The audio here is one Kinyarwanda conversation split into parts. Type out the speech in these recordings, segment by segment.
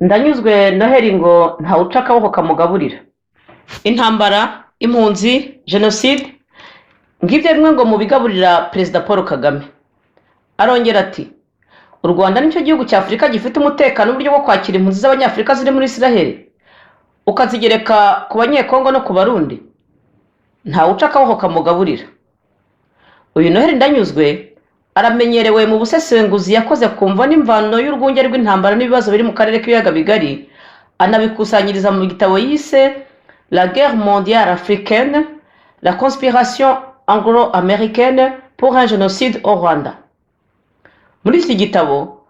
ndanyuzwe noheli ngo ntawuca akaboko kamugaburira. Intambara, impunzi, jenoside, ngibyo bimwe ngo mu bigaburira perezida Paul Kagame. Arongera ati u Rwanda nicyo gihugu cya Afurika gifite umutekano n'uburyo bwo kwakira impunzi z'abanyafurika ziri muri Israel, ukazigereka ku banyekongo no ku barundi, ntawuca akaboko kamugaburira. Uyu Noheli Ndanyuzwe aramenyerewe mu busesenguzi yakoze kumva n'imvano y'urwunge rw'intambara n'ibibazo biri mu karere k'ibiyaga bigari, anabikusanyiriza mu gitabo yise La guerre mondiale africaine, la conspiration anglo-américaine pour un génocide au Rwanda. Muri iki gitabo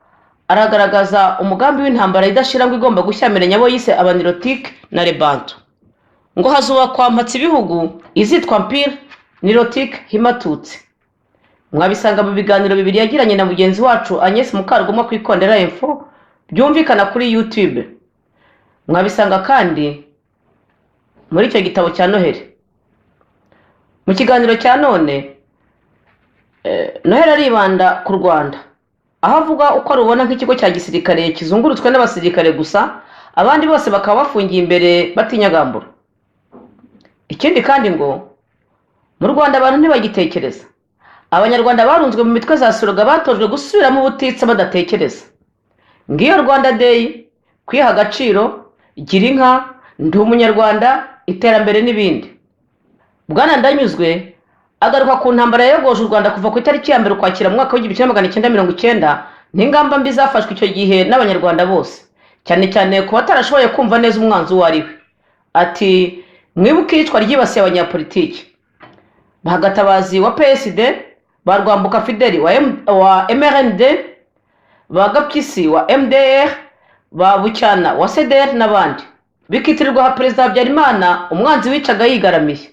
aragaragaza umugambi w'intambara idashira ngo igomba gushyamiranya abo yise abanirotike na Lebanto, ngo hazubakwa mpatse ibihugu izitwa Empire Nilotique Himatutsi. Mwabisanga mu biganiro bibiri yagiranye na mugenzi wacu Agnes Mukarugomwa ku Ikondera Info byumvikana kuri YouTube. Mwabisanga kandi muri icyo gitabo cya Noheli. Mu kiganiro cya none Noheli aribanda ku Rwanda, aho avuga uko rubona nk'ikigo cya gisirikare kizungurutswe n'abasirikare gusa, abandi bose bakaba bafungiye imbere batinyagambura. Ikindi kandi ngo mu Rwanda abantu ntibagitekereza. Abanyarwanda barunzwe mu mitwe za suruga batojwe gusubiramo ubutitsa badatekereza. Ngiyo Rwanda Day, kwiha agaciro, gira inka, ndi umunyarwanda, iterambere n'ibindi. Bwana Ndanyuzwe agaruka ku ntambara yayogoje u Rwanda kuva ku itariki ya 1 Ukwakira mu mwaka w'1990 n'ingamba mbi zafashwe icyo gihe n'abanyarwanda bose, cyane cyane ku batarashoboye kumva neza umwanzi uwo ari we. Ati mwibuke iyicwa ryibasiye abanyapolitiki Bahagatabazi wa PSD, ba Rwambuka Fideli wa MRND, ba Gapyisi wa MDR, ba Bucyana wa CDR n'abandi, bikitirirwa ha Perezida Habyarimana umwanzi wicaga yigaramiye.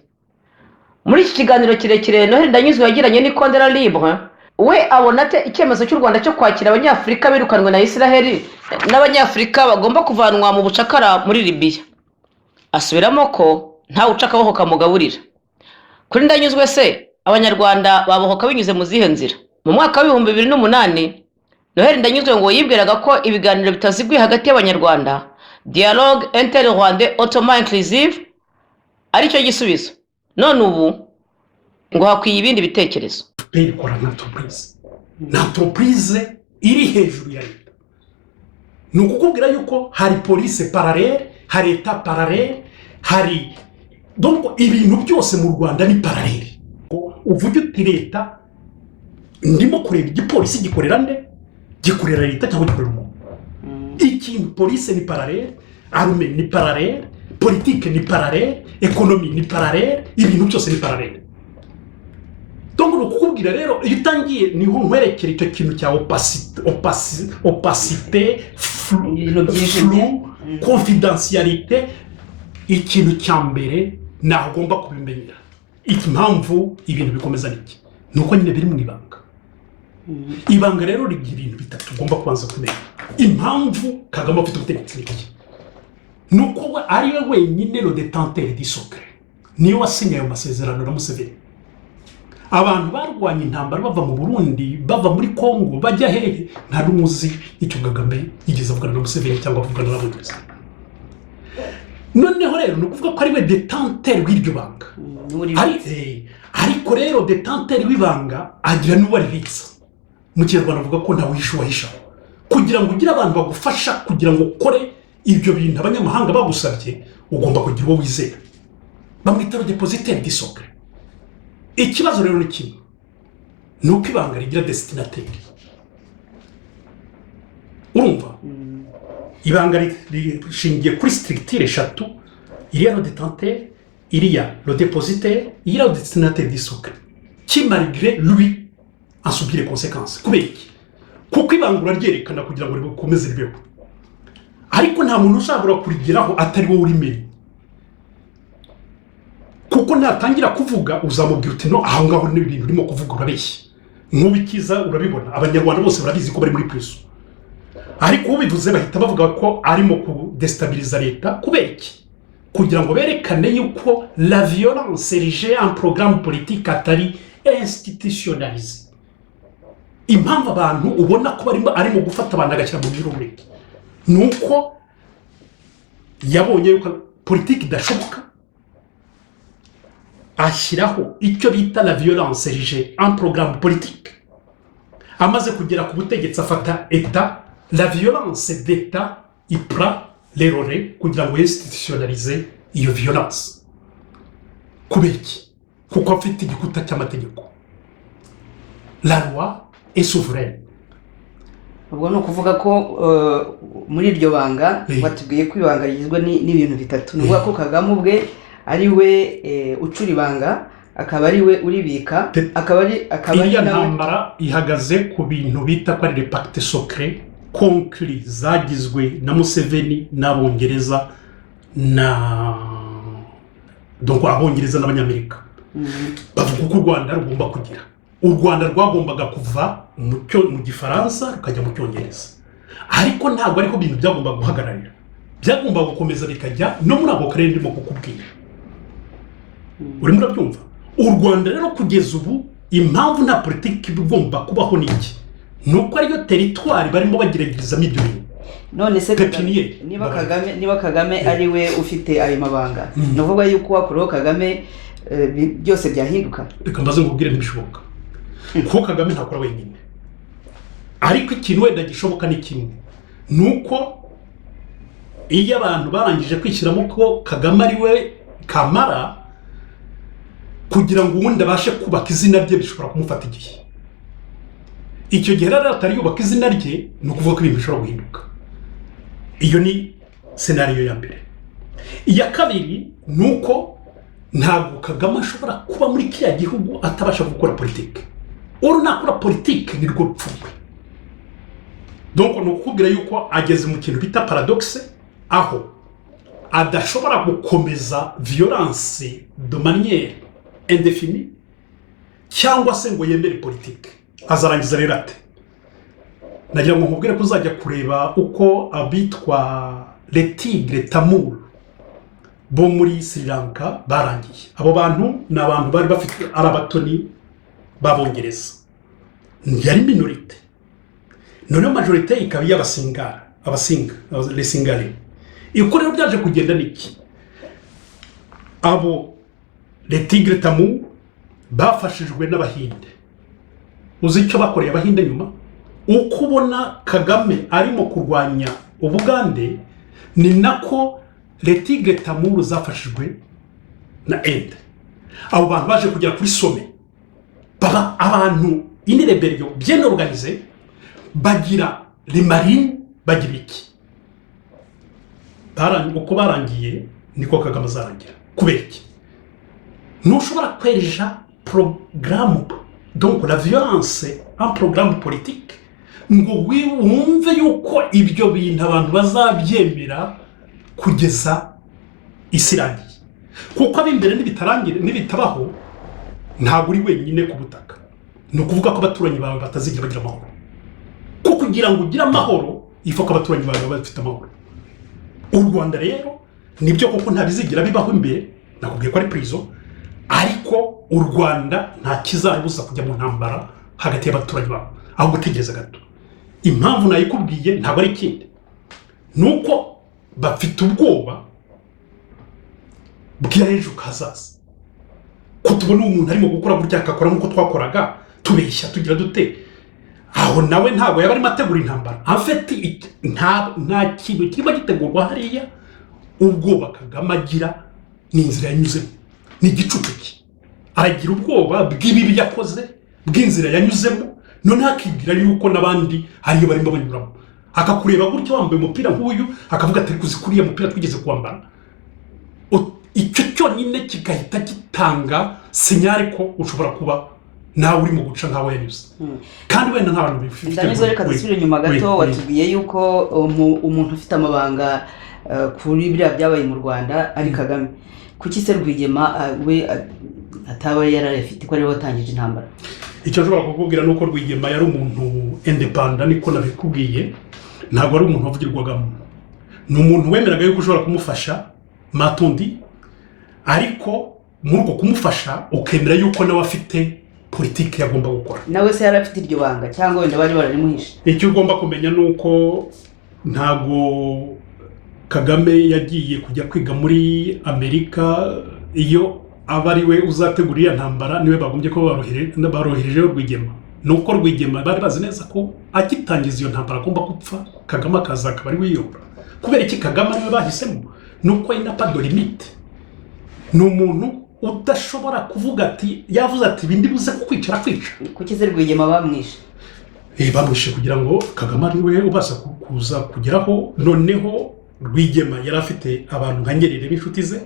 Muri iki kiganiro kirekire Noheli Ndanyuzwe yagiranye n'Ikondera Libre, we abona ate icyemezo cy'u Rwanda cyo kwakira abanyafurika birukanwe na Israel n'abanyafurika bagomba kuvanwa mu bucakara muri Libya. Asubiramo ko nta uca akaboko kamugaburira. Kuri Ndanyuzwe se abanyarwanda babohoka binyuze mu zihe nzira? Mu mwaka wa 2008 Noheli Ndanyuzwe ngo yibwiraga ko ibiganiro bitaziguye hagati y'abanyarwanda, dialogue inter-rwandais autrement inclusive, ari cyo gisubizo. None ubu ngo hakwiye ibindi bitekerezo. Ikora na entreprise iri hejuru ya leta. Ni ukukubwira yuko hari police parallele, hari etat parallele, hari donc ibintu byose mu Rwanda ni parallele. Uvuge uti leta ndimo kureba igipolisi gikorera nde, gikorera leta cyangwa gikorera umuntu. Ikintu police ni parallele, armée ni parallele, politique ni parallele, économie ni parallele, ibintu byose ni parallele. Donc ukubwira rero iyo utangiye niho nkwerekera icyo kintu cya opacité, flou, confidentialité, ikintu cya mbere nagomba kubimenyera. Impamvu ibintu bikomeza niki nuko nyine biri mu ibanga. Ibanga rero rigira ibintu bitatu ugomba kubanza kumenya. Impamvu Kagame afite ubutegetsi niki nuko ari we wenyine le détenteur du secret, niyo wasinye ayo masezerano na Museveni. Abantu barwanya intambara bava mu Burundi, bava muri Kongo, bajya hehe, nta n'umuzi icyo Kagame yigeze avugana na Museveni cyangwa avugana na Burundi. Noneho rero no kuvuga ko ari we détenteur w'iryo banga. Ariko rero détenteur w'ibanga agira n'uwaribitsa. Mu Kinyarwanda avuga ko nta wihisha kugira ngo ugire abantu bagufasha kugira ngo ukore ibyo bintu abanyamahanga bagusabye, ugomba kugira uwo wizera. Bamwita dépositaire du secret. Ikibazo rero ni kimwe, nuko ibanga rigira destinataire. Urumva? Ibanga rishingiye kuri structure eshatu, iriya le détenteur, iriya le dépositaire, iriya le destinataire du secret, qui malgré lui a subi les conséquences. Kubiki? Kuko ibanga uraryerekana kugira ngo rikomeze ribeho, ariko nta muntu ushobora kurigeraho atari wowe urimenya. Kuko natangira kuvuga uzamubwira uti no aho ngaho n'ibintu urimo kuvuga urabeshya. Nk'ubikiza urabibona, abanyarwanda bose barabizi ko bari muri prison. Ariko ubivuze bahita bavuga ko arimo kudestabiliza leta. Kubeki? Kugira ngo berekane yuko la violence érigée en programme politique atari institutionnalisé. Impamvu abantu ubona ko arimo gufata abantu agashyira mu birombe nuko yabonye yuko politiki idashoboka ashyiraho icyo bita la violence erige un programme politique amaze kugera ku butegetsi afata eta la violence d'etat ipra l'errore kugira ngo institutionnalize iyo violence kubera iki kuko afite igikuta cy'amategeko la loi est souveraine. ubwo ni ukuvuga ko muri iryo banga watubwiye ko ibanga rigizwe n'ibintu bitatu ni ukuvuga ko Kagame ubwe ari we ucura ibanga akaba ari we uribika akaba ari nawe ntambara ihagaze ku bintu bita ko ari le pacte secret conclu zagizwe na Museveni n'Abongereza na donc Abongereza n'Abanyamerika bavuga ko u Rwanda rugomba kugira u Rwanda rwagombaga kuva mu Gifaransa rukajya mu Cyongereza ariko ntabwo ariko bintu byagomba guhagararira byagomba gukomeza bikajya no muri abo karere ndimo kukubwira urimo urabyumva. U Rwanda rero kugeza ubu impamvu nta politiki igomba kubaho n'iki nuko ariyo teritwari barimo bageragerezamo ibyo bintu. none se niba Kagame ari we ufite ayo mabanga ni ukuvuga yuko wakuriho Kagame byose byahinduka. Reka mbaze ngubwire ntibishoboka kuko Kagame ntakora wenyine ariko ikintu wenda gishoboka ni kimwe nuko iyo abantu barangije kwishyiramo ko Kagame ari we kamara kugira ngo ubundi abashe kubaka izina rye bishobora kumufata igihe. Icyo gihe rero atari yubaka izina rye ni ukuvuga ko ibintu bishobora guhinduka. Iyo ni senariyo ya mbere. Iya kabiri ni uko ntabwo Kagame ashobora kuba muri kiriya gihugu atabasha gukora politiki. Uru nakora politiki ni rwo rupfurwe. Donc ni ukubwira yuko ageze mu kintu bita paradoxe aho adashobora gukomeza violence de manière indéfinie cyangwa se ngo yemere politiki. Azarangiza rero ate? Nagira ngo nkubwire ko uzajya kureba uko abitwa les tigres tamouls bo muri Sri Lanka barangiye. Abo bantu ni abantu bari bafite arabatoni b'Abongereza, yari minorite, noneho majorite ikaba y'abasingara, les singales. Iko rero byaje kugenda niki? Abo les tigres tamouls bafashijwe n'Abahinde. Uzi icyo bakoreye Abahinde nyuma? Uko ubona Kagame arimo kurwanya Ubugande ni nako les tigres tamouls zafashijwe na Inde. Abo bantu baje kugera kuri sommet, baba abantu une rebellion bien organisée, bagira les marines, bagira iki? Uko barangiye niko Kagame azarangira. Kubera iki? Ntushobora kwereja programme, donc la violence un programme politique ngo wumve yuko ibyo bintu abantu bazabyemera kugeza isirangiye. Kuko abimbere nibitabaho ntabwo uri wenyine ku butaka. Ni ukuvuga ko abaturanyi bawe batazigira bagira amahoro. Kuko kugira ngo ugire amahoro ifuka abaturanyi bawe bafite amahoro. U Rwanda rero nibyo koko ntabizigira bibaho imbere, nakubwiye ko ari prison, ariko u Rwanda nta kizabuza kujya mu ntambara hagati y'abaturanyi bawe aho gutegereza gato. Impamvu nayikubwiye ntabwo ari ikindi, nuko bafite ubwoba bw'ejo kazaza. Ko tubona umuntu arimo gukora gutya akakora nk'uko twakoraga tubeshya tugira dute, aho nawe ntabwo yaba arimo ategura intambara. Afite nta kintu kirimo gitegurwa hariya. Ubwoba Kagame agira ni inzira yanyuzemo, ni igicucu cye. Aragira ubwoba bw'ibibi yakoze, bw'inzira yanyuzemo, none akibwira yuko n'abandi hariyo barimo banyuramo. Akakureba gutyo wambaye umupira nk'uyu akavuga ati kuzi kuriya mupira twigeze kwambara. Icyo cyonyine kigahita gitanga sinyari ko ushobora kuba nawe urimo guca nkaho yanyuze. Kandi wenda nta bantu bifite. Ndanizo reka dusubire inyuma gato. Watubwiye yuko umuntu ufite amabanga kuri biriya byabaye mu Rwanda ari Kagame. Kuki se Rwigema we ataba yarafite ko ari watangije intambara? Icyo nshobora kukubwira nuko Rwigema yari umuntu independent, niko nabikubwiye. Ntabwo ari umuntu wavugirwagamo. Ni umuntu wemeraga yuko ushobora kumufasha matondi, ariko muri uko kumufasha ukemera yuko nawe afite politiki yagomba gukora. Nawe se yarafite iryo banga cyangwa wenda bari bararimuhisha? Icyo ugomba kumenya nuko ntago Kagame yagiye kujya kwiga muri Amerika, iyo aba ari we uzategura iyo ntambara niwe bagombye ko baroherejeho Rwigema. Nuko Rwigema bari bazi neza ko agitangiza iyo ntambara agomba gupfa, Kagame akaza akaba ari wiyobora. Kubera iki Kagame ariwe bahisemo? Nuko ina pas de limite. Ni umuntu udashobora kuvuga ati yavuze ati bindi buze kukwicara kwica. Kuki se Rwigema bamwishe? Bamwishe kugira ngo Kagame ariwe ubasha kuza kugeraho. Noneho Rwigema yari afite abantu nka Nyerere b'inshuti ze,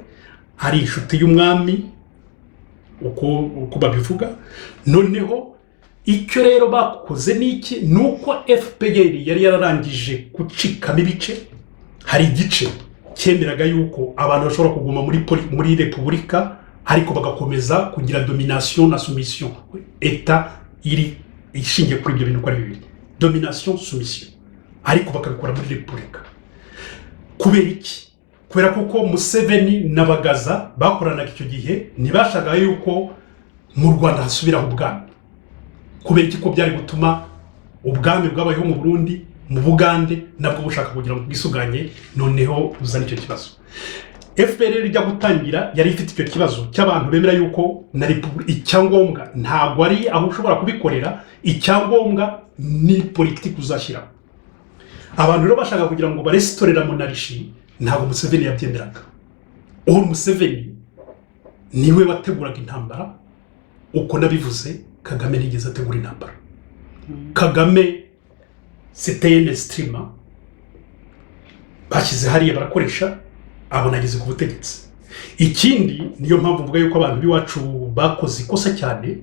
ari inshuti y'umwami uko babivuga. Noneho icyo rero bakoze niki, nuko FPR yari yararangije gucikamo ibice. Hari igice cyemeraga yuko abantu bashobora kuguma muri repubulika ariko bagakomeza kugira domination na soumission. Eta iri ishingiye kuri ibyo bintu ko ari bibiri, domination soumission, ariko bakabikora muri repubulika. Kubera iki? Kubera kuko Museveni na Bagaza bakoranaga icyo gihe, ntibashaka yuko mu Rwanda hasubiraho ubwami. Kubera iki? Ko byari gutuma ubwami bwabayeho mu Burundi, mu Bugande nabwo bushaka kugira ngo bwisuganye, noneho uzana icyo kibazo. FPR ijya gutangira yari ifite icyo kibazo cy'abantu bemera yuko na repubulika icyangombwa ntabwo ari aho ushobora kubikorera, icyangombwa ni politiki uzashyiraho. Abantu rero bashaka kugira ngo baresitorera monarchi, ntabwo Museveni yabyemeraga. Museveni niwe wateguraga intambara. Uko nabivuze, Kagame nigeze ategura intambara. Kagame c'était un streamer bashyize hariya barakoresha, abona ageze ku butegetsi. Ikindi niyo mpamvu mvuga yuko abantu biwacu bakoze ikosa cyane.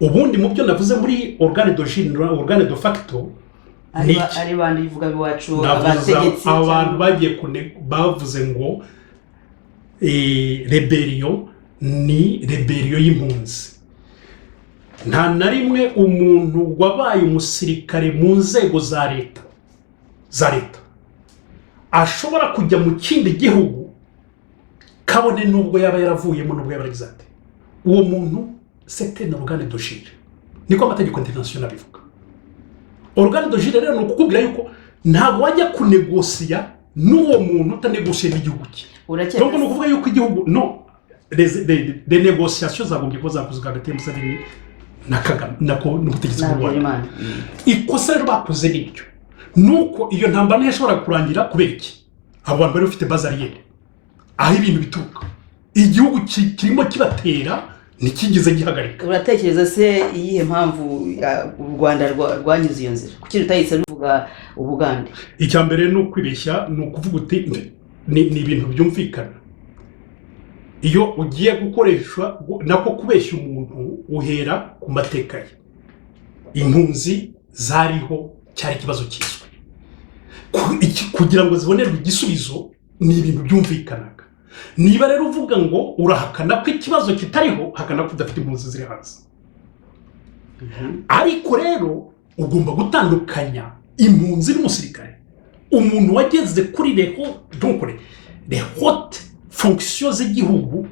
Ubundi mu byo navuze muri organe d'origine, organe de facto, ari bandi bivuga biwacu abategetsi, abantu bagiye bavuze ngo rebellion ni rebellion y'impunzi. Nta na rimwe umuntu wabaye umusirikare mu nzego za leta ashobora kujya mu kindi gihugu kabone nubwo yaba yaravuyemo nubwo yaba yaragize ati uwo muntu c'était un organe d'origine. Niko amategeko international abivuga. Organe d'origine rero ni ukukubwira yuko ntabwo wajya kunegosiya n'uwo muntu utanegosiye n'igihugu cye. Nubwo ni ukuvuga yuko igihugu des négociations zagombye kuba zakozwe hagati ya Museveni na Kagame n'ubutegetsi bw'u Rwanda. Ikosa rero bakoze n'iryo, nuko iyo ntambara ntiyashobora kurangira. Kubera iki? Abo bantu bari bafite bazariyeri aho ibintu bituruka, igihugu kirimo kibatera ntikigize gihagarika. Uratekereza se iyihe mpamvu u Rwanda rwanyuze iyo nzira? Kuki rutahise ruvuga Ubugande? Icya mbere ni ukwibeshya, ni ukuvuga uti ni ibintu byumvikana. Iyo ugiye gukoresha nako kubeshya umuntu uhera ku mateka ye. Impunzi zariho cyari ikibazo cyiswe, kugira ngo zibonerwe igisubizo ni ibintu byumvikanaga. Niba rero uvuga ngo urahakana ko ikibazo kitariho, hakana ko udafite impunzi ziri hanze. Ariko rero ugomba gutandukanya impunzi n'umusirikare. Umuntu wageze kuri les hautes fonctions z'igihugu,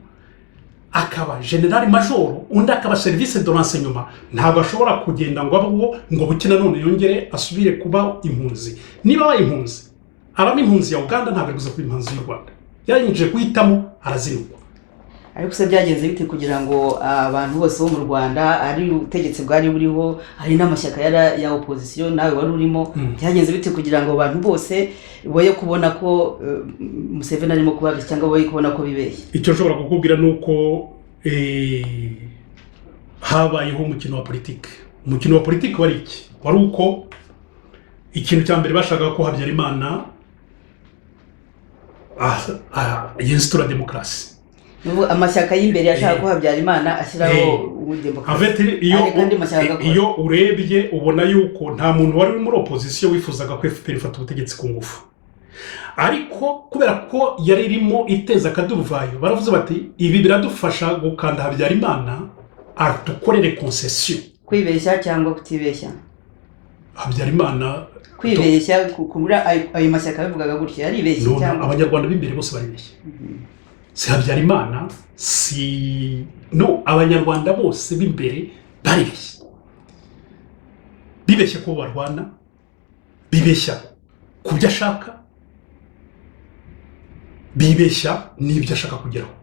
akaba general major, undi akaba service de renseignement, ntabwo ashobora kugenda ngo abaho ngo bukina none yongere asubire kuba impunzi. Niba abaye impunzi, araba impunzi ya Uganda, ntabwo ari kuza kuba impunzi y'u Rwanda. Yarangije guhitamo arazinukwa. Ariko se byagenze bite kugira ngo abantu bose bo mu Rwanda, ari ubutegetsi bwari buriho, hari n'amashyaka ya opposition nawe wari urimo, byagenze bite kugira ngo abantu bose boye kubona ko Museveni arimo kubabeshya cyangwa boye kubona ko bibeshye? Icyo nshobora kukubwira nuko habayeho umukino wa politiki. Umukino wa politiki wari iki? Wari uko ikintu cya mbere bashaka ko Habyarimana yinsitura demokarasi. Amashyaka y'imbere yashaka ko Habyarimana ashyiraho demokarasi. Iyo urebye ubona yuko nta muntu wari muri opposition wifuzaga ko FPR ifata ubutegetsi ku ngufu. Ariko kubera ko yari irimo iteza akaduruvayo, baravuze bati ibi biradufasha gukanda Habyarimana atukorere concession. Kwibeshya cyangwa kutibeshya? Habyarimana kwibeshya kubura ayo mashyaka bivugaga gutya, yaribeshye cyangwa abanyarwanda b'imbere bose baribeshye. Si Habyarimana, abanyarwanda bose b'imbere baribeshye. Bibeshye ko barwana, bibeshya ku byo ashaka, bibeshya n'ibyo ashaka kugeraho.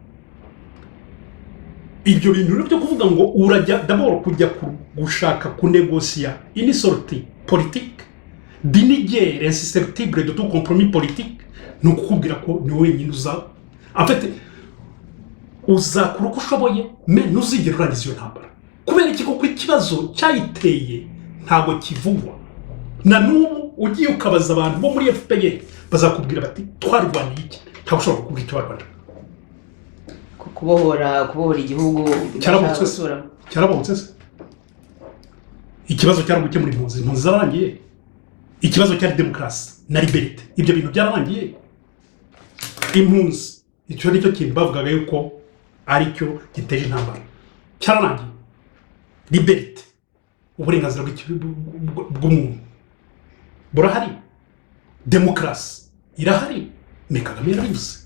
Ibyo bintu rero byo kuvuga ngo urajya d'abord kujya gushaka kunegosiya une sortie politique d'inégale insusceptible de tout compromis politique, ni ukukubwira ko ni wenyine en fait uzakora uko ushoboye me ntuzigere urangiza iyo ntambara. Kubera iki? Kuko ikibazo cyayiteye ntabwo kivugwa. Na n'ubu ugiye ukabaza abantu bo muri FPR bazakubwira bati twarwaniye iki, ntabwo ushobora kukubwira icyo barwana. kubohora igihugu cyarabahutse se. Ikibazo cyaragukemura impunzi zararangiye. Ikibazo cyari demokarasi na liberite, ibyo bintu byararangiye. Impunzi icyo nicyo kintu bavugaga yuko ari cyo giteje intambara, cyararangiye. Liberite, uburenganzira bw'umuntu burahari, demokarasi irahari. Me Kagame yarabivuze.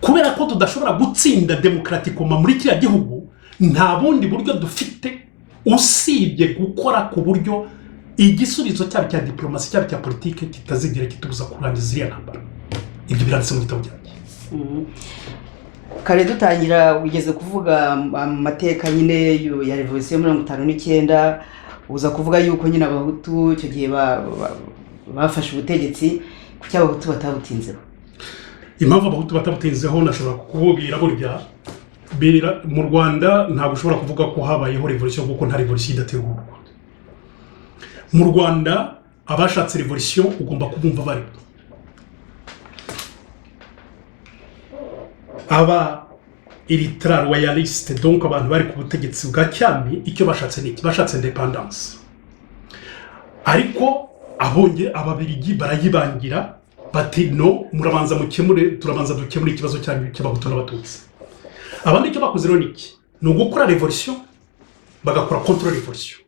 Kubera ko tudashobora gutsinda demokratikoma muri kiriya gihugu, nta bundi buryo dufite usibye gukora ku buryo igisubizo cyabo cya diplomasi cyabo cya politike kitazigera kitubuza kurangiza iriya ntambara. Ibyo biranditse mu gitabo cyanjye. Kare dutangira ugeze kuvuga amateka nyine ya revolution ya 59, uza kuvuga yuko nyine abahutu icyo gihe bafashe ubutegetsi, kuki abahutu batabutinzeho? Impamvu abahutu batabutinzeho nashobora kukubwira burya mu Rwanda ntabwo ushobora kuvuga ko habayeho revolution kuko nta revolution idategurwa. Mu Rwanda abashatse revolution ugomba kubumva bari aba ultra royaliste, donc abantu bari ku butegetsi bwa cyami. Icyo bashatse ni iki? Bashatse independence. Ariko ababirigi barayibangira bati no, murabanza mukemure, turabanza dukemure ikibazo cy'abahutu n'abatutsi. Abandi icyo bakoze rero niki? Ni ugukora revolution, bagakora contre revolution.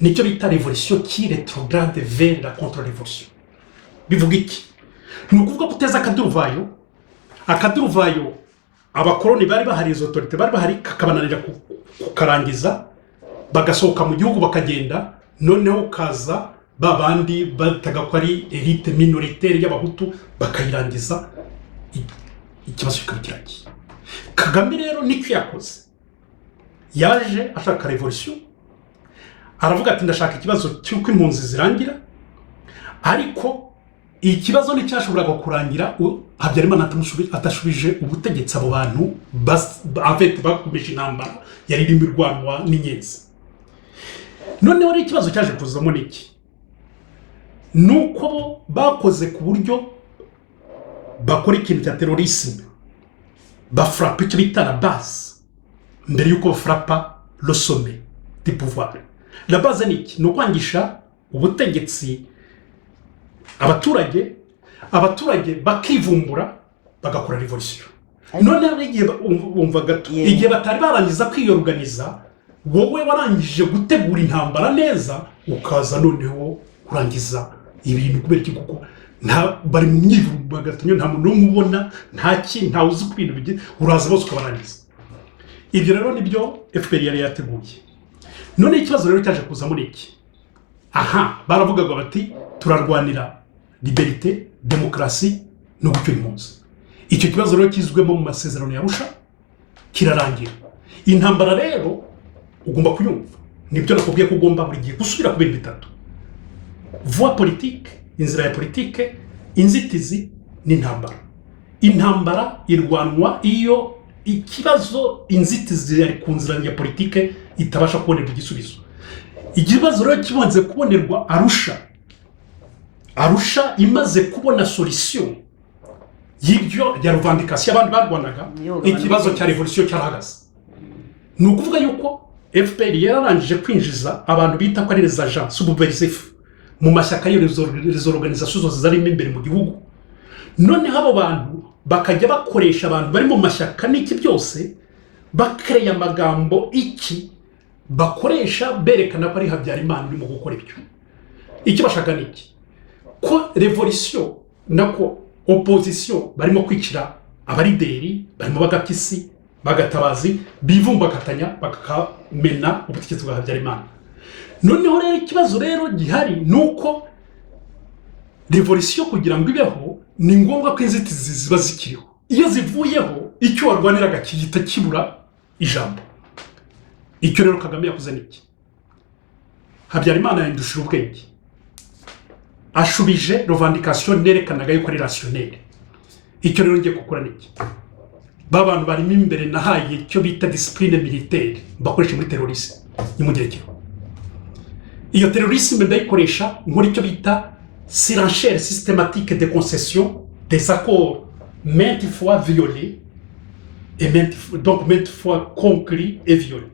Nicyo bita revolution qui rétrograde vers la contre revolution. Bivuga iki? Ni ukuvuga kuteza akaduruvayo abakoloni bari bahari, izo autorité bari bahari, kakabananira kukarangiza, bagasohoka mu gihugu bakagenda. Noneho kaza babandi bataga ko ari elite minoritaire y'abahutu bakayirangiza, ikibazo kikabikirangiye. Kagame rero nicyo yakoze, yaje ashaka revolution, aravuga ati ndashaka ikibazo cy'uko impunzi zirangira. Ariko ikibazo nticyashoboraga kurangira Habyarimana atashubije ubutegetsi abo bantu bakomeje intambara yari irimo irwanwa n'inyenzi. Noneho rero ikibazo cyaje kuzamo n'iki? Nuko bakoze ku buryo bakora ikintu cya terorisme, bafrapa icyo bita la base mbere yuko bafrapa le sommet du pouvoir. La base ni iki? Ni ukwangisha ubutegetsi abaturage bakivumbura bagakora revolution. Noneho igihe umva gato, igihe batari barangiza kwiyorganiza, wowe warangije gutegura intambara neza, ukaza noneho kurangiza ibintu. Kubera iki? Kuko bari mu myivumba gato, nta muntu n'umwe ubona, nta uzi ku bintu bigiye, uraza bose ukabarangiza. Ibyo rero nibyo FPR yari yateguye. None ikibazo rero cyaje kuza muri iki? Baravugaga bati turarwanira liberite, demokarasi no gucyura impunzi. Icyo kibazo rero kizwemo mu masezerano ya Arusha kirarangira. Intambara rero ugomba kuyumva, nibyo nakubwiye ko ugomba buri gihe gusubira ku bintu bitatu: voie politique, inzira ya politike, inzitizi n'intambara. Intambara irwanwa iyo ikibazo inzitizi yari ku nzira ya politike itabasha kubonerwa igisubizo. Ikibazo rero kibanze kubonerwa Arusha imaze kubona solution y'ibyo ya revendication abantu barwanaga, ikibazo cya revolution cyarahagaze. Ni ukuvuga yuko FPR yararangije kwinjiza abantu bita ko ari les agents subversifs mu mashyaka les organisations zose zarimo imbere mu gihugu. Noneho abo bantu bakajya bakoresha abantu bari mu mashyaka n'iki byose, bakreye amagambo iki bakoresha berekana ko ari Habyarimana uri mu gukora ibyo. Icyo bashaka niki? Ko revolution nako opposition barimo kwicira abarideri, barimo bagakisi, bagatabazi, bivumbagatanya bakakamena ubutegetsi bwa Habyarimana. Noneho rero ikibazo rero gihari nuko revolution kugira ngo ibeho ni ngombwa ko inzitizi ziba zikiriho iyo zivuyeho icyo warwaniraga kihita kibura ijambo icyo rero Kagame yakoze niki Habyarimana yahindushije ubwenge ashubije revendication nerekanaga yuko ari rationnel icyo rero ngiye gukora niki babantu barimo imbere nahaye icyo bita discipline militaire bakoresha muri terrorisme nimugerekeho iyo terrorisme ndayikoresha nkora icyo bita surenchère systématique de concession des accords maintes fois violés et maintes fois conclus et violés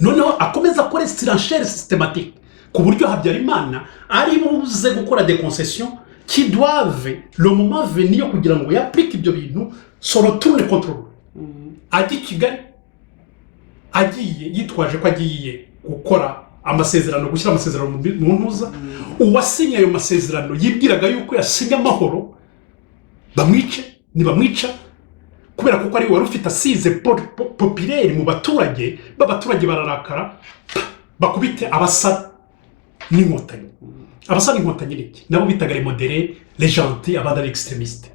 noneho akomeza akora surenchère systématique ku buryo Habyarimana ari buze gukora des concessions qui doivent le moment venir kugira ngo yapplique ibyo bintu se retourne contre lui agiye Kigali agiye yitwaje ko agiye gukora amasezerano gushyira amasezerano mu ntuza uwasinye ayo masezerano yibwiraga yuko yasinye amahoro bamwice ntibamwica kubera kuko ari wari ufite asize populaire mu baturage b'abaturage bararakara bakubite abasa n'inkotanyi abasa n'inkotanyi niki nabo bitaga les modérés les gentils abandi extrémistes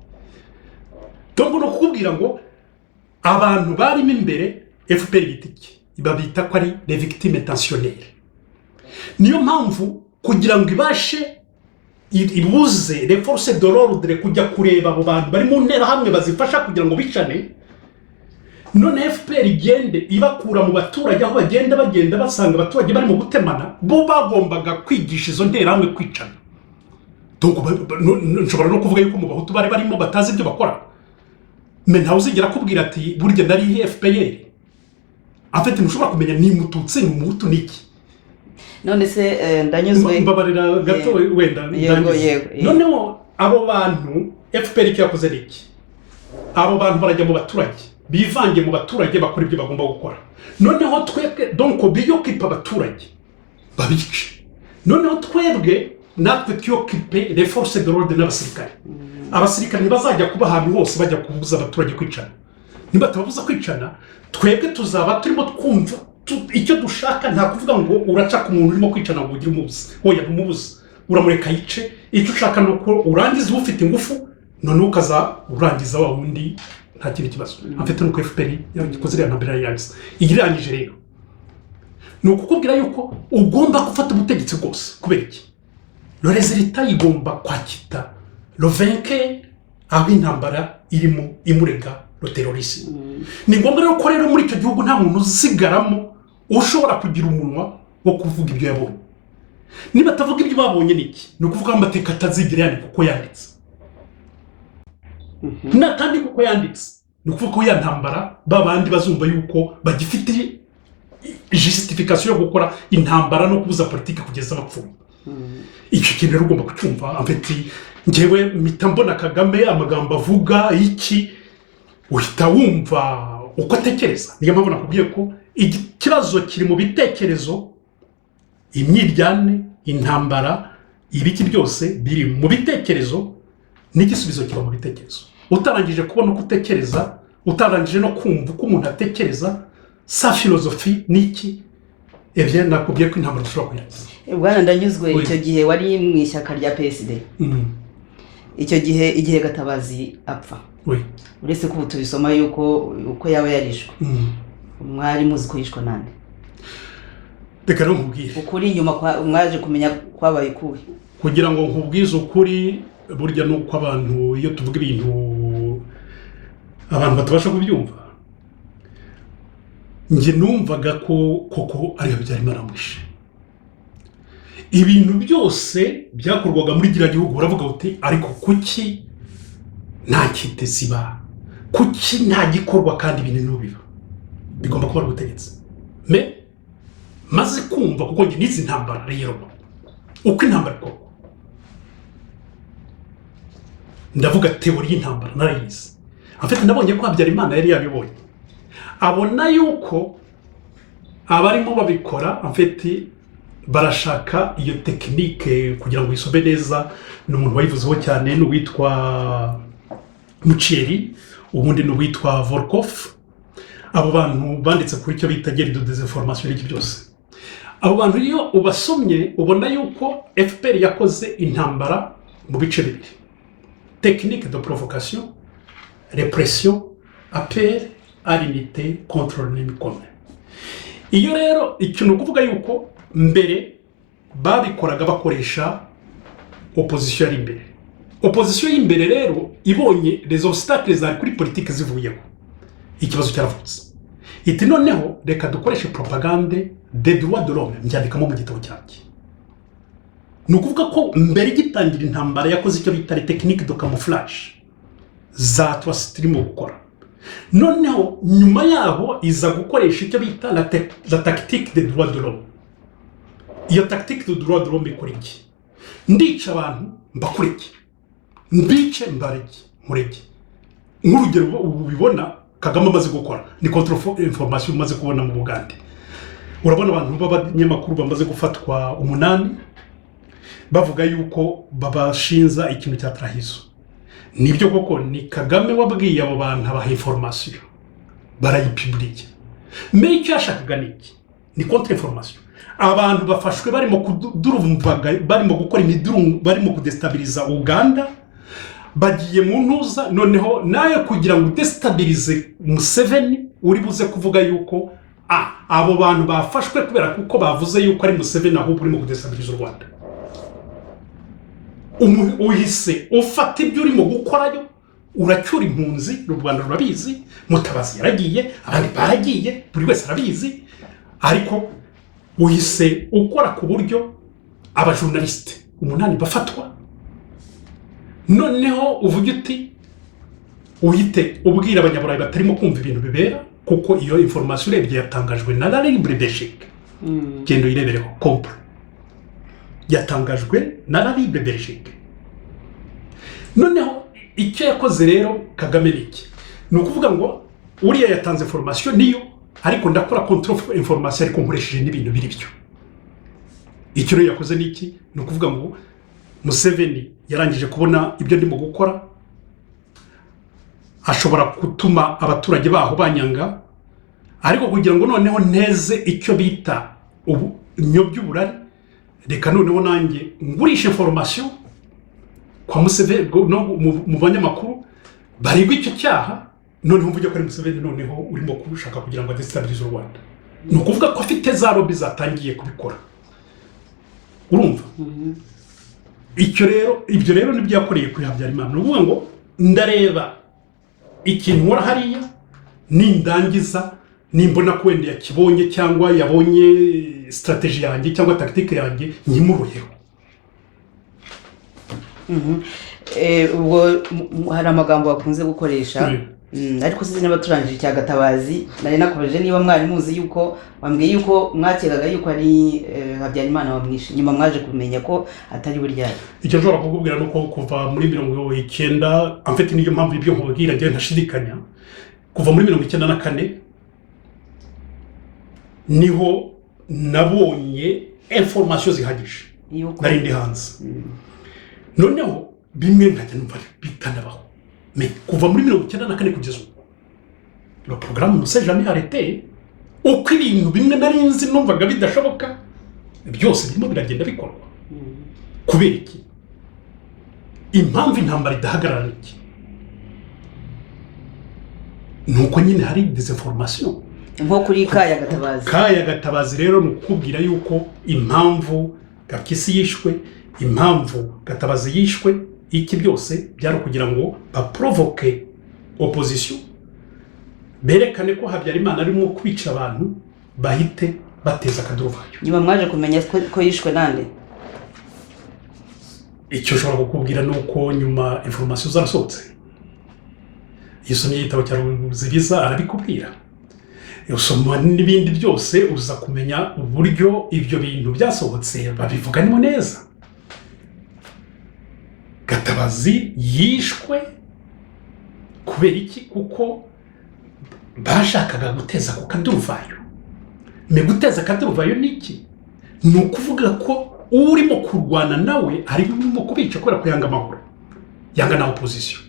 donc no kukubwira ngo abantu barimo imbere FPR gitiki babita ko ari les victimes intentionnelles niyo mpamvu kugira ngo ibashe ibuze les forces de l'ordre kujya kureba abo bantu bari mu ntera hamwe bazifasha kugira ngo bicane none FPR igende ibakura mu baturage aho bagenda basanga abaturage bari mu gutemana bo bagombaga kwigisha izo ntera hamwe kwicana donc nshobora no kuvuga yuko mu bahutu bari barimo batazi ibyo bakora me ntawe uzigera kubwira ati burya ndari FPR afite ntushobora kumenya ni mututse ni umuhutu niki none se ndanyuzwe mbabarira gato wenda noneho abo bantu FPR yakoze niki abo bantu barajya mu baturage bivange mu baturage bakora ibyo bagomba gukora noneho twebwe donc biyokipa abaturage babice noneho twebwe natwe tyokipe les forces de l'ordre n'abasirikare abasirikare ntibazajya kuba ahantu hose bajya kubuza abaturage kwicana nibatababuza kwicana twebwe tuzaba turimo twumva icyo dushaka nta kuvuga ngo uraca ku muntu urimo kwicana ngo ugire umubuza oya umubuza uramureka yice icyo ushaka nuko urangiza ufite ingufu none ukaza urangiza wa wundi nta kindi kibazo afite nuko FPR yakoze rya ntambara yangiza igirangije rero nuko kukubwira yuko ugomba gufata ubutegetsi bwose kubera iki le résultat igomba kwakita le vainqueur aho intambara irimo imurega le terrorisme ni ngombwa rero ko rero muri icyo gihugu nta muntu uzigaramo ushobora kugira umunwa wo kuvuga ibyo yabonye niba atavuga ibyo babonye niki ni ukuvuga amateka atazigira yandika uko yanditse natandika uko yanditse ni ukuvuga ko yantambara babandi bazumva yuko bagifite justification yo gukora intambara no kubuza politiki kugeza abapfuye icyo kintu rero ugomba kucyumva amfeti ngewe mpita mbona Kagame amagambo avuga iki uhita wumva uko atekereza niyo mpamvu nakubwiye ko ikibazo kiri mu bitekerezo imyiryane intambara ibiki byose biri mu bitekerezo n'igisubizo kiba mu bitekerezo utarangije kubona uko utekereza utarangije no kumva uko umuntu atekereza sa filozofi niki ebye nakubwiye ko intambara dushobora kuyirangiza bwana ndanyuzwe icyo gihe wari mu ishyaka rya PSD icyo gihe igihe Gatabazi apfa uretse ko tubisoma yuko uko yaba yarishwe mwari muzi ko yishwe nande reka rero nkubwire ukuri inyuma mwaje kumenya kwabaye kubi kugira ngo nkubwize ukuri burya nuko abantu iyo tuvuga ibintu abantu batabasha kubyumva nge numvaga ko koko ari Habyarimana mwishe ibintu byose byakorwaga muri gira gihugu uravuga uti ariko kuki nta kitesiba kuki nta gikorwa kandi ibintu n'ubiba bigomba kuba ubutegetsi me maze kumva kuko nge nizi ntambara rero uko intambara ikorwa ndavuga teori y'intambara narayizi afite nabonye ko Habyarimana yari yabibonye abona yuko abarimo babikora afite barashaka iyo tekinike kugira ngo isobe neza n'umuntu wayivuzeho cyane n'uwitwa Muceri ubundi n'uwitwa Volkov abo bantu banditse kuri cyo bita guerre de désinformation n'iki byose abo bantu iyo ubasomye ubona yuko FPR yakoze intambara mu bice bibiri technique de provocation, répression, appel à l'unité contre l'ennemi commun. Iyo rero ikintu ukuvuga yuko mbere babikoraga bakoresha opposition ari imbere. Opposition y'imbere rero ibonye les obstacles zari kuri politique zivuyeho. Ikibazo cyaravutse. Iti noneho reka dukoreshe propagande des droits de l'homme mbyandikamo mu gitabo cyanjye. Ni ukuvuga ko mbere gitangira intambara yakoze icyo bita technique de camouflage za twasirimo gukora. Noneho nyuma yaho iza gukoresha icyo bita la tactique des droits de l'homme. Iyo tactique des droits de l'homme ikora iki? Ndica abantu mbakureke, mbice mbareke mureke. Nk'urugero ubibona Kagame amaze gukora ni contre information umaze kubona mu Bugande. Urabona abantu b'abanyamakuru bamaze gufatwa 8 bavuga yuko babashinza ikintu cya trahizo. Nibyo koko ni Kagame wabwiye abo bantu abaha information barayipublique. Mais icyo yashakaga ni contre information. Abantu bafashwe barimo kudurumvaga barimo gukora imidurungu barimo kudestabiliza Uganda bagiye mu ntuza noneho nayo kugira ngo destabilize Museveni uri buze kuvuga yuko abo bantu bafashwe kubera kuko bavuze yuko ari Museveni ahubwo urimo kudestabiliza u Rwanda. Uhise ufata ibyo urimo gukorayo uracyura impunzi u Rwanda rurabizi, Mutabazi yaragiye abandi baragiye buri wese arabizi, ariko uhise ukora ku buryo abajournaliste 8 bafatwa. Noneho uvuga uti uhite ubwira abanyaburayi batarimo kumva ibintu bibera kuko iyo information urebye yatangajwe na la Libre Belgique. Gendo irebereho compre yatangajwe na la Libre Belgique. Noneho icyo yakoze rero Kagame niki ni ukuvuga ngo uriya yatanze information niyo ariko ndakora control information ariko nkoresheje n'ibintu biri byo. Icyo rero yakoze niki ni ukuvuga ngo Museveni yarangije kubona ibyo ndimo gukora ashobora gutuma abaturage baho banyanga, ariko kugira ngo noneho nteze icyo bita nyobyu reka noneho nanjye ngurisha information kwa Museveni no mu banyamakuru barigwa icyo cyaha, noneho mvuge ko ari Museveni noneho urimo kurushaka kugira ngo adestabilize u Rwanda. Ni ukuvuga ko afite za lobby zatangiye kubikora. Urumva? Ibyo rero nibyo yakoreye kuri Habyarimana. Ni ukuvuga ngo ndareba ikintu nkora hariya nindangiza nimbona ko wenda yakibonye cyangwa yabonye strategy yanjye cyangwa tactique yanjye nyimuruheho. Ubwo hari amagambo bakunze gukoresha ariko sizi niba turangije cya Gatabazi. Nari nakomeje niba mwari muzi yuko wambwiye yuko mwakekaga yuko ari Habyarimana wamwishe, nyuma mwaje kumenya ko atari burya. Icyo nshobora kukubwira nuko kuva muri 1990 en fait niyo mpamvu ibyo nkubwira ngiye ntashidikanya, kuva muri 1994 niho nabonye information zihagije nari ndi hanze. Noneho bimwe nkajya numva bitanabaho. Mais kuva muri 1994 kugeza ubu le programme ne s'est jamais arrêté. Uko ibintu bimwe nari nzi numvaga bidashoboka byose birimo biragenda bikorwa. Kubera iki? Impamvu intambara idahagarara iki? Nuko nyine hari desinformation. Nko kuri Kaya Gatabazi. Kaya Gatabazi rero nukubwira yuko impamvu Gakisi yishwe, impamvu Gatabazi yishwe, iki byose byari kugira ngo baprovoke opposition, berekane ko Habyarimana arimo kwica abantu bahite bateza akaduruvayo. Nyuma mwaje kumenya ko yishwe nande? Icyo ushobora kukubwira nuko nyuma information zarasohotse. Yisomye igitabo cya Ruzibiza arabikubwira. Usoma n'ibindi byose uza kumenya uburyo ibyo bintu byasohotse babivuganimo neza. Gatabazi yishwe kubera iki? Kuko bashakaga guteza ku kaduruvayo. Me guteza kaduruvayo niki? Ni ukuvuga ko urimo kurwana nawe ari urimo kubica kubera ko yanga amahoro, yanga na opposition.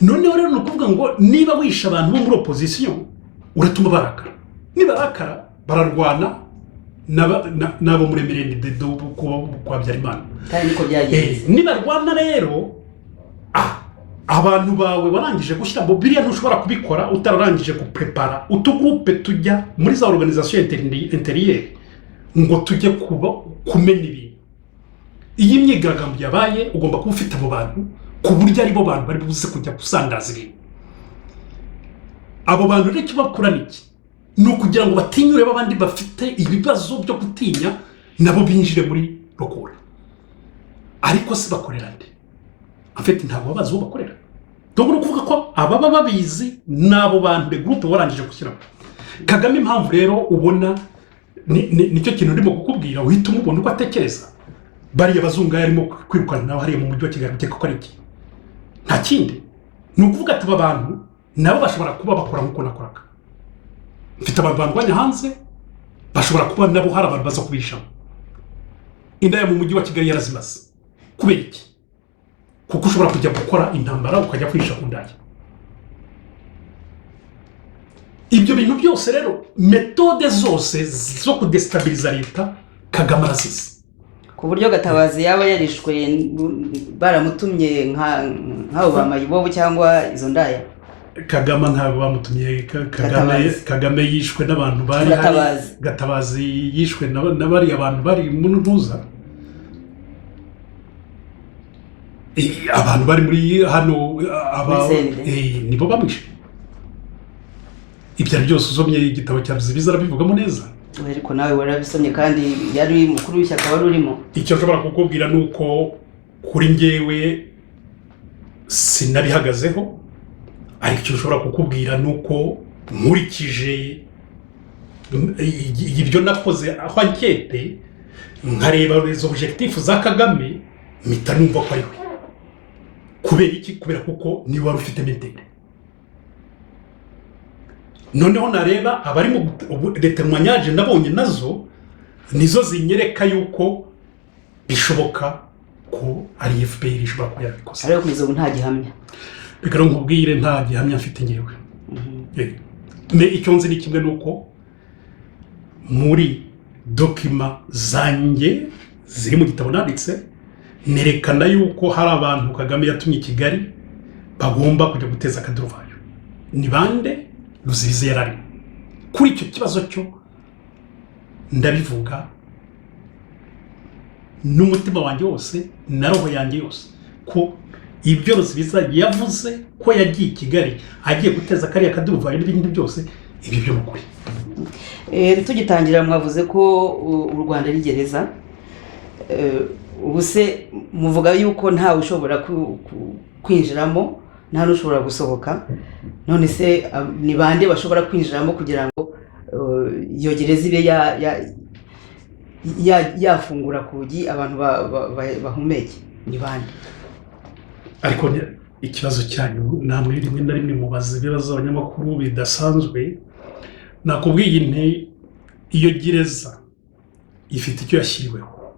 Noneho rero ni ukuvuga ngo niba wisha abantu bo muri opposition uratuma barakara. Nibarakara bararwana nabo muri Mirindi de kwa Habyarimana. Kandi niko byagenze. Nibarwana rero abantu bawe warangije gushyira mu biriya ntushobora kubikora utararangije guprepara utugurupe tujya muri za organisation intérieure ngo tujye kumena ibintu. Iyi myigaragambyo yabaye ugomba kuba ufite abo bantu ku buryo aribo bantu bari buze kujya gusandaza ibintu. Abo bantu rero icyo bakora niki ni ukugira ngo batinyure abandi bafite ibibazo byo gutinya nabo binjire muri rokora. Ariko se bakorera nde? Afite ntabwo babazi uwo bakorera. Tugomba kuvuga ko ababa babizi nabo bantu de groupe warangije gushyira. Kagame impamvu rero ubona nicyo kintu ndimo kukubwira uhita umubona uko atekereza. Bariya bazunga yarimo kwirukana nawe hariya mu mujyi wa Kigali ko ari iki. Nta kindi. Ni ukuvuga ati aba bantu nabo bashobora kuba bakora nk'uko nakoraga. Mfite abantu bandwanya hanze bashobora kuba nabo hari abantu baza kubishamo. Indaya mu mujyi wa Kigali yarazimaze. Kubera iki? Kuko ushobora kujya gukora intambara ukajya kwisha ku ndaya. Ibyo bintu byose rero metode zose zo kudestabiliza leta Kagame arazizi. Ku buryo Gatabazi yaba yarishwe baramutumye nk'abo bamayibobo cyangwa izo ndaya. Kagame ntabwo bamutumye. Kagame yishwe n'abantu bari Gatabazi yishwe n'abari abantu bari mu ntuza. Abantu bari muri hano nibo bamwishe. Ibyo byose usomye igitabo cya Bizibiza arabivugamo neza. Ariko nawe warabisomye kandi yari mukuru w'ishyaka wari urimo. Icyo nshobora kukubwira nuko kuri njyewe sinabihagazeho, ariko icyo nshobora kukubwira nuko nkurikije ibyo nakoze aho ankete nkareba les objectifs za Kagame mpita numva ko ari we. Kubera iki? Kubera kuko ni wari ufite metode. Noneho nareba abari mu determinage nabonye nazo nizo zinyereka yuko bishoboka ko ari FPR ishobora kuba yabikoze. Ariko kugeza ubu nta gihamya. Reka nkubwire nta gihamya mfite ngewe. Me icyo nzi ni kimwe nuko muri dokima zanjye ziri mu gitabo nanditse nerekana yuko hari abantu Kagame yatumye i Kigali bagomba kujya guteza akaduruvayo. Ni bande? Ruzibiza yarari. Kuri icyo kibazo cyo ndabivuga n'umutima wanjye wose na roho yanjye yose ko ibyo Ruzibiza yavuze ko yagiye i Kigali agiye guteza kariya akaduruvayo n'ibindi byose ibi byo mukuri. Tugitangira mwavuze ko u Rwanda ari gereza. Ubu se muvuga yuko ntawe ushobora kwinjiramo nta n'ushobora gusohoka. None se ni bande bashobora kwinjiramo kugira ngo iyo gereza ibe yafungura kugi abantu bahumeke? Ni bande? Ariko ikibazo cyanyu namwe rimwe na rimwe mubaza ibibazo abanyamakuru bidasanzwe. Nakubwiye nti iyo gereza ifite icyo yashyiriweho.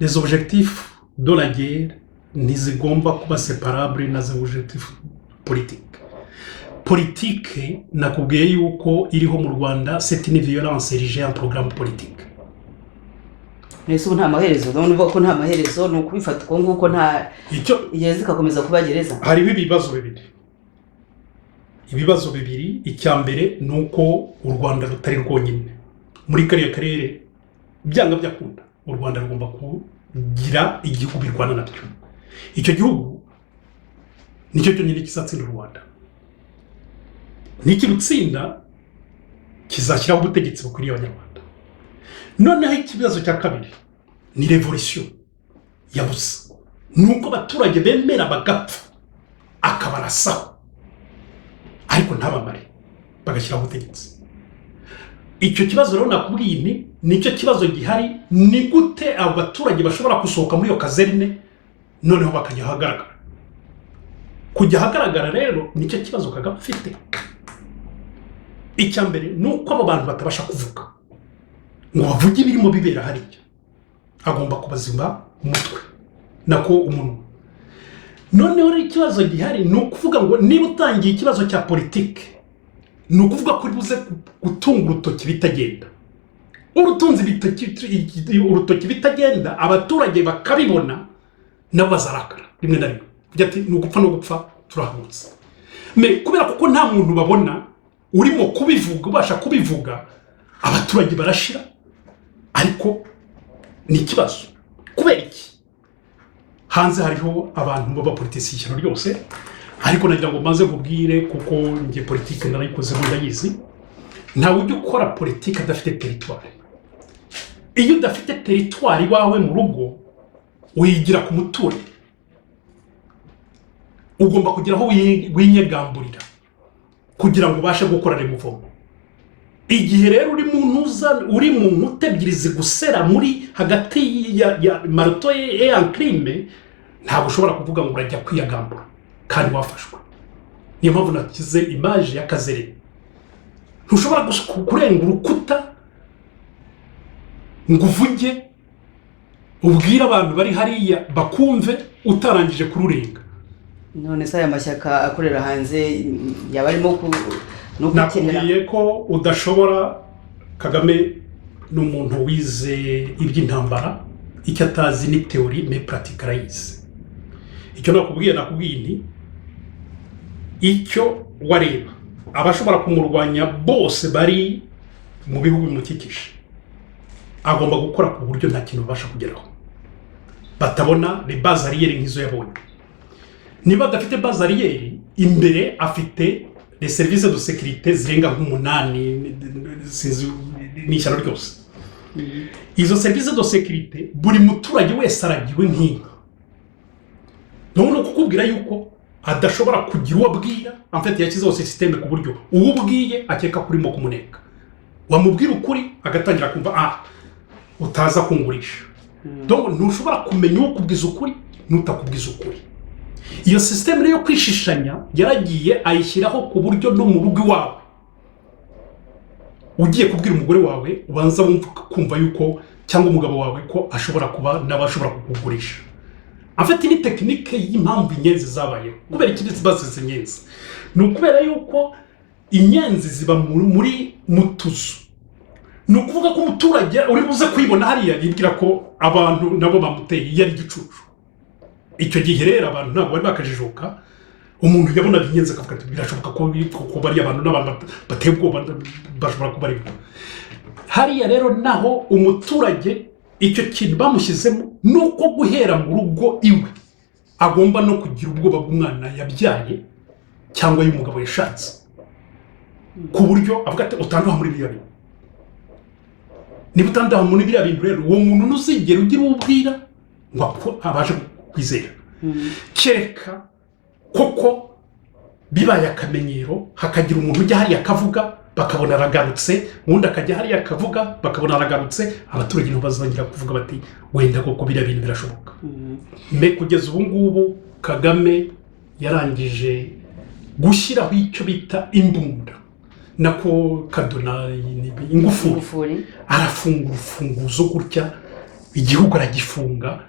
Les objectifs de la guerre ntizigomba kuba séparable na les objectifs politiques. Politique nakubwiye yuko iriho mu Rwanda c'est une violence érigée en programme politique. Nese ubu nta maherezo. Ndumva ko nta maherezo no kubifata ko nguko nta gereza ikakomeza kuba gereza. Hari ibibazo bibiri. Ibibazo bibiri, icya mbere nuko u Rwanda rutari rwonyine muri kariya karere byanga byakunda. U Rwanda rugomba kugira igihugu birwana nabyo. Icyo gihugu nicyo cyonyine kizatsinda u Rwanda. Nikirutsinda kizashyiraho ubutegetsi bukwiriye abanyarwanda. Noneho ikibazo cya kabiri ni revolution yabuze. Nuko abaturage bemera bagapfa akabarasaho ariko ntabamare bagashyiraho ubutegetsi. Icyo kibazo rero nakubwiye nicyo kibazo gihari. Ni gute abo baturage bashobora gusohoka muri iyo kazerne noneho bakajya ahagaragara? Kujya ahagaragara rero nicyo kibazo Kagame afite. Icya mbere nuko abo bantu batabasha kuvuga ngo bavuge ibirimo bibera hariya. Agomba kubazima umutwe nako umuntu. Noneho ikibazo gihari ni ukuvuga ngo niba utangiye ikibazo cya politike ni ukuvuga ko buze gutunga urutoki bitagenda. Urutoki bitagenda abaturage bakabibona nabo bazarakara rimwe na rimwe. kugira ati ni ugupfa no gupfa turahagutse kubera kuko nta muntu babona urimo kubivuga ubasha kubivuga abaturage barashira ariko ni ikibazo kubera iki hanze hariho abantu b'abapolitisi ishyano ryose ariko nagira ngo maze kubwire kuko ngiye politike narayikoze mu ndayizi ntawe ujya ukora politike adafite teritwari iyo udafite teritwari iwawe mu rugo wigira ku muturage ugomba kugira aho winyegamburira kugira ngo ubashe gukora remuvomo igihe rero uri mu nkuta ebyiri zigusera muri hagati ya maroto y'ankrime ntabwo ushobora kuvuga ngo urajya kwiyagambura kandi wafashwe niyo mpamvu nakize imaje y'akazere ntushobora kurenga urukuta ngo uvuge ubwire abantu bari hariya bakumve utarangije kururenga none se aya mashyaka akorera hanze yaba arimo nakubwiye ko udashobora Kagame ni umuntu wize iby'intambara icyo atazi ni teori me pratique arayizi icyo nakubwiye nti icyo wareba abashobora kumurwanya bose bari mu bihugu bimukikije agomba gukora ku buryo nta kintu babasha kugeraho batabona les bases arrières nk'izo yabonye niba adafite base arrière imbere afite les services de sécurité zirenga nk'umunani n'ishyano ryose izo services de sécurité buri muturage wese aragiwe nk'inka none kukubwira yuko adashobora kugira uwo abwira amfite yashyizeho systeme ku buryo uwo ubwiye akeka kurimo kumuneka wamubwira ukuri agatangira kumva utaza kungurisha donc ntushobora kumenya uwo kubwiza ukuri n'utakubwiza ukuri iyo systeme yo kwishishanya yaragiye ayishyiraho ku buryo no mu rugo iwawe ugiye kubwira umugore wawe ubanza kumva yuko cyangwa umugabo wawe ko ashobora kuba n'abashobora kukugurisha afite ni tekinike y'impamvu inyenzi zabayeho kubera ikindi basize inyenzi ni ukubera yuko inyenzi ziba muri mutuzu ni ukuvuga ko umuturage uri buze kwibona hariya yibwira ko abantu nabo bamuteye iyo ari igicucu icyo gihe rero abantu ntabwo bari bakajijuka umuntu yabonaga inyenzi akavuga ati birashoboka ko bari abantu n'abantu bateye ubwoba bashobora kuba ari hariya rero naho umuturage icyo kintu bamushyizemo nuko guhera mu rugo iwe agomba no kugira ubwoba bw'umwana yabyaye cyangwa y'umugabo yashatse ku buryo avuga ati utanduha muri biriya bintu niba utanduha muri biriya bintu rero uwo muntu ntuzigera ugira uwo ubwira ngo abashe kwizera kereka koko bibaye akamenyero hakagira umuntu ujya hariya akavuga bakabona aragarutse ubundi akajya hariya akavuga bakabona aragarutse abaturage nibo bazongera kuvuga bati wenda koko biriya bintu birashoboka kugeza ubu ngubu Kagame yarangije gushyiraho icyo bita imbunda nako kadona ingufuri arafunga urufunguzo gutya igihugu aragifunga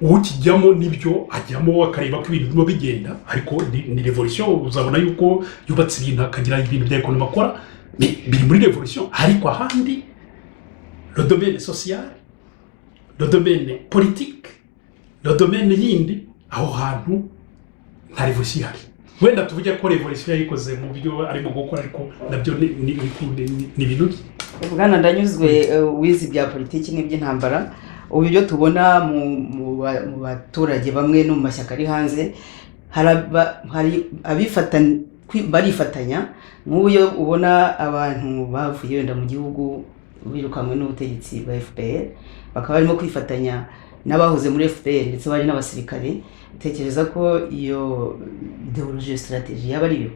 ukijyamo nibyo ajyamo akareba ko ibintu birimo bigenda ariko ni revolution uzabona yuko yubatse ibintu akagira ibintu bya ekonomi akora biri muri revolution ariko ahandi le domaine social le domaine politique le domaine yindi aho hantu nta revolution ihari wenda tuvuge ko revolution yayikoze mu byo arimo gukora ariko nabyo ni ibintu bwana Ndanyuzwe wizi bya politiki n'iby'intambara ubu byo tubona mu baturage bamwe no mu mashyaka ari hanze hari barifatanya nk'uyo ubona abantu bavuye wenda mu gihugu birukanwe n'ubutegetsi bwa FPR bakaba barimo kwifatanya n'abahoze muri FPR ndetse bari n'abasirikare utekereza ko iyo ideologie strategie yaba ariyo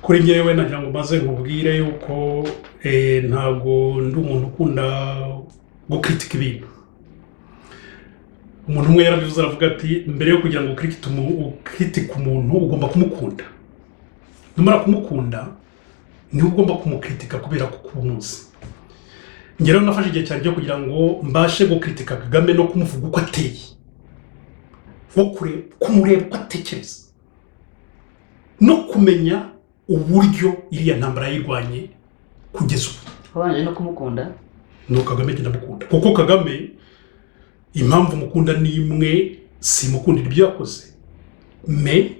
kuri ngewe nagira ngo maze nkubwire yuko ntabwo ndi umuntu ukunda gukritika ibintu umuntu umwe yarabivuze aravuga ati mbere yo kugira ngo ukritike umuntu ugomba kumukunda numara kumukunda niwe ugomba kumukritika kubera ko kumuzi ngero nafashe igihe cyane cyo kugira ngo mbashe gukritika Kagame no kumuvuga uko ateye kumureba uko atekereza no kumenya uburyo iriya ntambara yirwanye kugeza ubu wabanje no kumukunda no Kagame ndamukunda kuko Kagame impamvu mukunda ni imwe simukundira ibyo yakoze me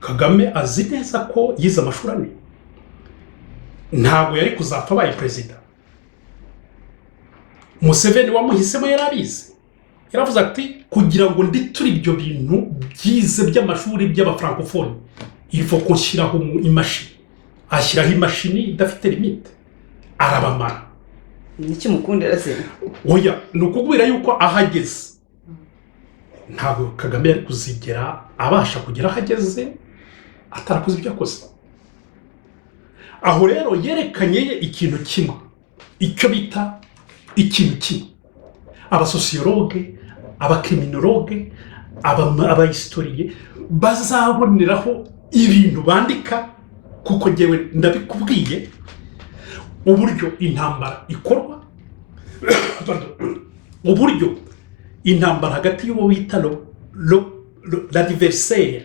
Kagame azi neza ko yize amashuri ane ntabwo yari kuzapfa abaye perezida. Museveni wamuhisemo yarabizi, yaravuze ati kugira ngo nditure ibyo bintu byize by'amashuri by'abafrancofone il faut ko nshyiraho imashini. Ashyiraho imashini idafite limite arabamara. Niki mukundira se? Oya nukubwira yuko ahageze ntabwo Kagame yari kuzigera abasha kugera ahageze atarakoze ibyo yakoze. Aho rero yerekanye ikintu kimwe, icyo bita ikintu kimwe. Abasosiyologe, abakriminologe, abahistoriye bazaboneraho ibintu bandika, kuko ngewe ndabikubwiye uburyo intambara ikorwa, uburyo intambara hagati y'uwo bita l'adversaire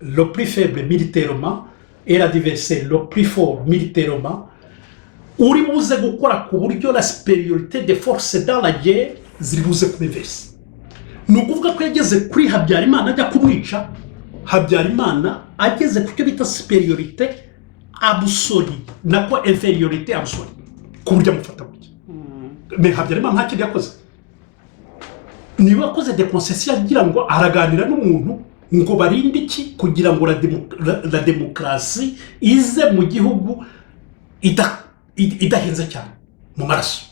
le plus faible militairement et l'adversaire le plus fort militairement, uri buze gukora ku buryo la supériorité des forces dans la guerre ziri buze kubiversa. Ni ukuvuga ko yageze kuri Habyarimana ajya kumwica, Habyarimana ageze ku cyo bita supériorité absolue nako infériorité absolue ku buryo amufata gutya. Mais Habyarimana nta kintu yakoze, niba yakoze des concessions agira ngo araganira n'umuntu ngo barinde iki kugira ngo la démocratie ize mu gihugu idahenze cyane mu maraso,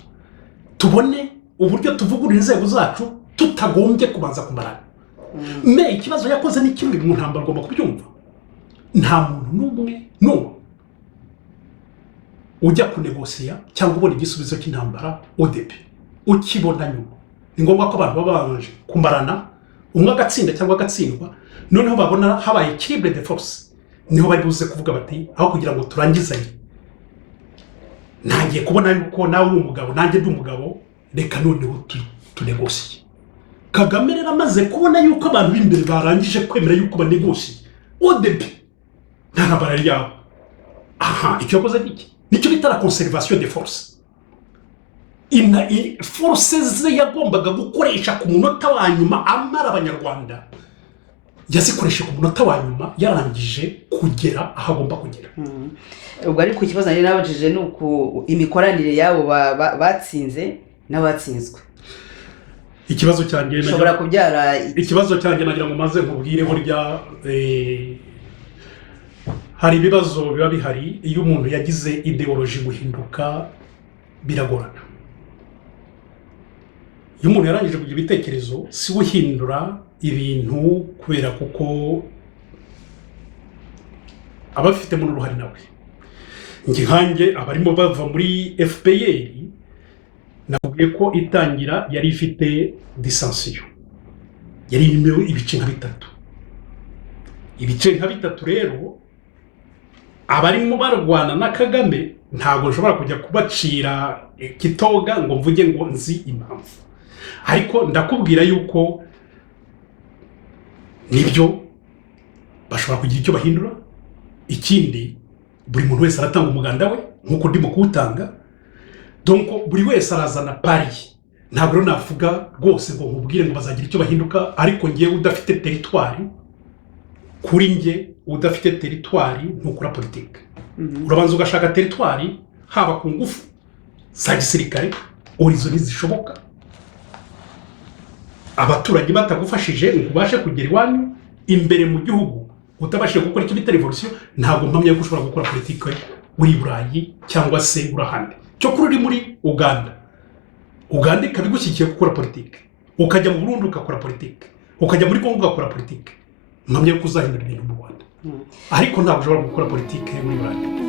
tubone uburyo tuvugurura inzego zacu tutagombye kubanza kumarana. Me ikibazo yakoze ni kimwe mu ntambara agomba kubyumva. Nta muntu n'umwe ujya kunegosiya cyangwa ubona igisubizo cy'intambara ODP ukibona nyuma. Ni ngombwa ko abantu babanje kumarana, umwe agatsinda cyangwa agatsindwa, noneho babona habaye équilibre de force, niho bari buze kuvuga bati aho kugira ngo turangizanye, nangiye kubona yuko nawe uri umugabo nanjye ndi umugabo, reka noneho tunegosiye. Kagame rero amaze kubona yuko abantu b'imbere barangije kwemera yuko banegosiye ODP nta ntambara yabo, aha icyo yakoze niki nicyo bita la conservation des forces. Forces ze yagombaga gukoresha ku munota wa nyuma amara abanyarwanda, yazikoreshe ku munota wa nyuma yarangije kugera aho agomba kugera. Ubwo ariko ikibazo nari nabajije ni uku imikoranire yabo batsinze n'abatsinzwe. Ikibazo cyanjye ushobora kubyara ikibazo cyanjye nagira ngo maze nkubwire burya hari ibibazo biba bihari iyo umuntu yagize ideology guhinduka biragorana. Iyo umuntu yarangije kugira ibitekerezo si guhindura ibintu kubera kuko abafite mu ruhari nawe. Ngihange abarimo bava muri FPR nakubwiye ko itangira yari ifite dissension, yari irimo ibice nka bitatu. Ibice nka bitatu rero abarimo barwana na Kagame ntabwo nshobora kujya kubacira kitoga ngo mvuge ngo nzi impamvu, ariko ndakubwira yuko nibyo bashobora kugira icyo bahindura. Ikindi buri muntu wese aratanga umuganda we nkuko ndimo kuwutanga, donc buri wese arazana pari. Ntabwo navuga rwose ngo nkubwire ngo bazagira icyo bahinduka, ariko ngiye udafite territoire, kuri nge udafite territoire ntukora politique. Urabanza ugashaka territoire haba ku ngufu za gisirikare horizon zishoboka, abaturage batagufashije ngo ubashe kugera iwanyu imbere mu gihugu, utabashije gukora icyo bita revolution. Ntabwo mpamya ko ushobora gukora politique uri Burayi cyangwa se urahande. Cyo kuri uri muri Uganda ikabigushyikiye gukora politique, ukajya mu Burundi ugakora politique, ukajya muri Kongo ugakora politique, mpamya ko uzahindura ibintu mu Rwanda, ariko ntabwo ushobora gukora politique muri Burayi.